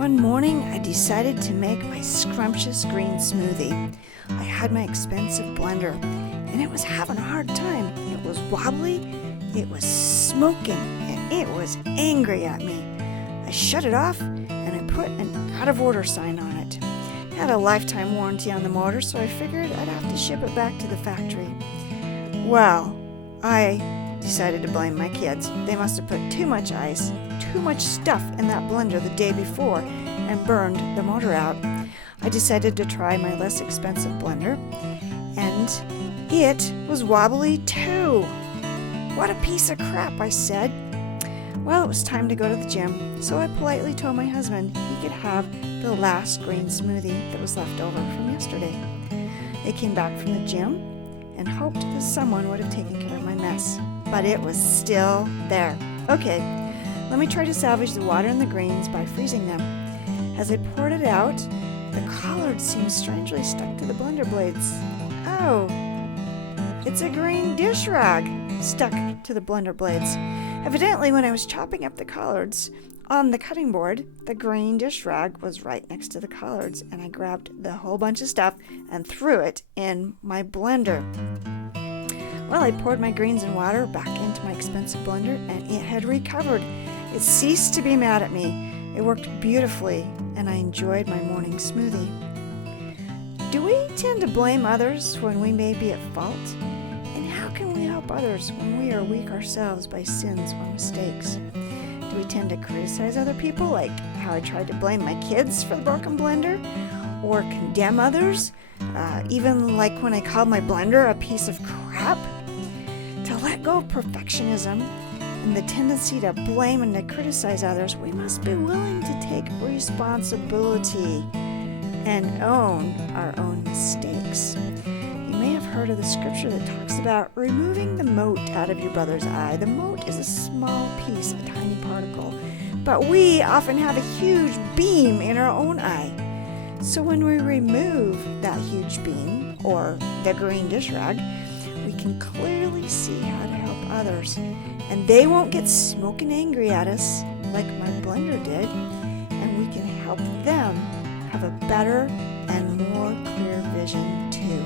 One morning, I decided to make my scrumptious green smoothie. I had my expensive blender, and it was having a hard time. It was wobbly, it was smoking, and it was angry at me. I shut it off, and I put an out-of-order sign on it. It had a lifetime warranty on the motor, so I figured I'd have to ship it back to the factory. Well, I decided to blame my kids. They must have put too much ice, too much stuff in that blender the day before and burned the motor out. I decided to try my less expensive blender, and it was wobbly too. What a piece of crap, I said. Well, it was time to go to the gym, so I politely told my husband he could have the last green smoothie that was left over from yesterday. They came back from the gym and hoped that someone would have taken care of my mess, but it was still there. Okay, let me try to salvage the water and the greens by freezing them. As I poured it out, the collards seemed strangely stuck to the blender blades. Oh, it's a green dish rag stuck to the blender blades. Evidently, when I was chopping up the collards on the cutting board, the green dish rag was right next to the collards, and I grabbed the whole bunch of stuff and threw it in my blender. Well, I poured my greens and water back into my expensive blender, and it had recovered. It ceased to be mad at me. It worked beautifully, and I enjoyed my morning smoothie. Do we tend to blame others when we may be at fault? And how can we help others when we are weak ourselves by sins or mistakes? Do we tend to criticize other people, like how I tried to blame my kids for the broken blender? Or condemn others, even like when I called my blender a piece of crap? To let go of perfectionism and the tendency to blame and to criticize others, we must be willing to take responsibility and own our own mistakes. You may have heard of the scripture that talks about removing the mote out of your brother's eye. The mote is a small piece, a tiny particle, but we often have a huge beam in our own eye. So when we remove that huge beam, or the green dish rag, we can clearly see how to help others, and they won't get smoking angry at us like my blender did, and we can help them have a better and more clear vision too.